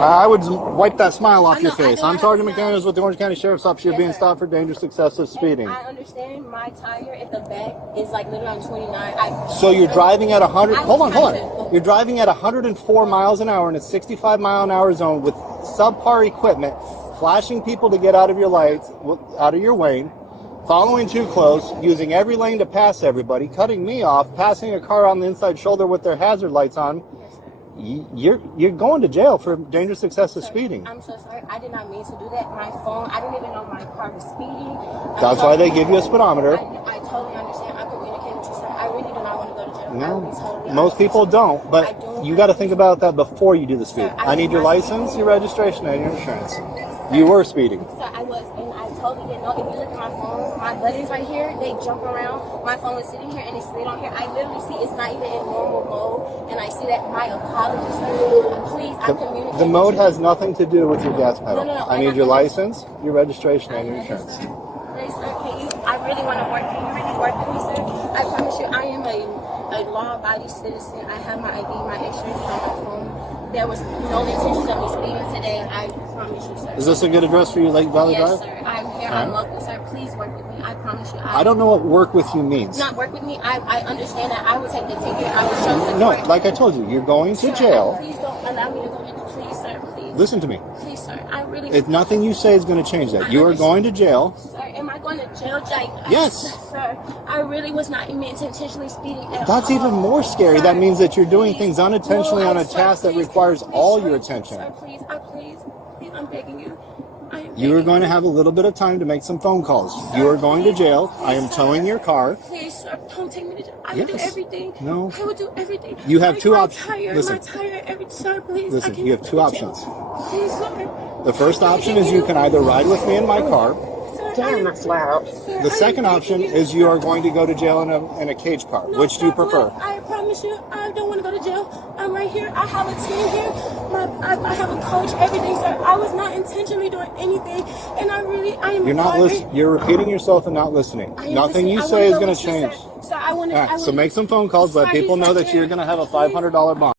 I would wipe that smile off your I face. I'm Sergeant McDaniels with the Orange County Sheriff's Office. You're being stopped for dangerous excessive speeding. I understand my tire at the back is like literally on 29. So you're driving at 100. Hold on. You're driving at 104 miles an hour in a 65 mile an hour zone with subpar equipment, flashing people to get out of your lights, out of your lane, following too close, using every lane to pass everybody, cutting me off, passing a car on the inside shoulder with their hazard lights on. You're going to jail for dangerous excessive speeding. I'm so sorry. I did not mean to do that. My phone, I didn't even know my car was speeding. That's why they give you a speedometer. I totally understand. I communicate with you, sir. I really do not want to go to jail. No, most people don't, but you got to think about that before you do the speed. I need your license, your registration, and your insurance. You were speeding. Sir, I was, and I totally didn't know. If you look at my phone, my buttons right here, they jump around. My phone is sitting here, and it stayed on here. I literally see it's not even in normal mode, and I see that. My apologies, sir. Please, I communicate. The mode has nothing to do with your gas pedal. No. I need your license, your registration, and your insurance. Please, sir, I really want to work. Can you really work with me, sir? I promise you, I am a law-abiding citizen. I have my ID, my insurance on my phone. There was no intention of me speeding today. I promise you, sir. Is this a good address for you, Lake Valley Drive? Yes, sir. I'm here. I'm local, sir. Please work with me. I promise you. I don't know what work with you means. Not work with me. I understand that. I will take the ticket. I will show support. No, like I told you, you're going to jail. Please don't allow me to go to. Please, sir. Please. Listen to me. Please, sir. I really. If nothing you say is going to change that. You are going to jail. Sir, am I going to jail, Jake? Yes. Sir, I really was not meant to intentionally speeding at That's all. even more scary. Sir, that means that you're doing please. things unintentionally on a Sir, task that please, requires please, all sir, your attention. Sir, please, please, I'm begging you. You are going to have a little bit of time to make some phone calls. Sir, You are going to please, jail. please, I am towing your car. Please, sir, don't take me to jail. I will do everything. No. I will do everything. You have two options. Listen. Sir, please. Listen, you have two options. Please, sir. The first option is you can either ride with me in my car. Damn, that's loud. The second option is you are going to go to jail in a cage car. No, Which do you prefer? I promise you, I don't want to go to jail. I'm right here. I have a team here. I have a coach, everything, sir. I was not intentionally doing anything, and I am. You're not listening. You're repeating yourself and not listening. Nothing you say is going to change. Sir, I want to. All right, so make some phone calls. Let people know that you're going to have a $500 bond.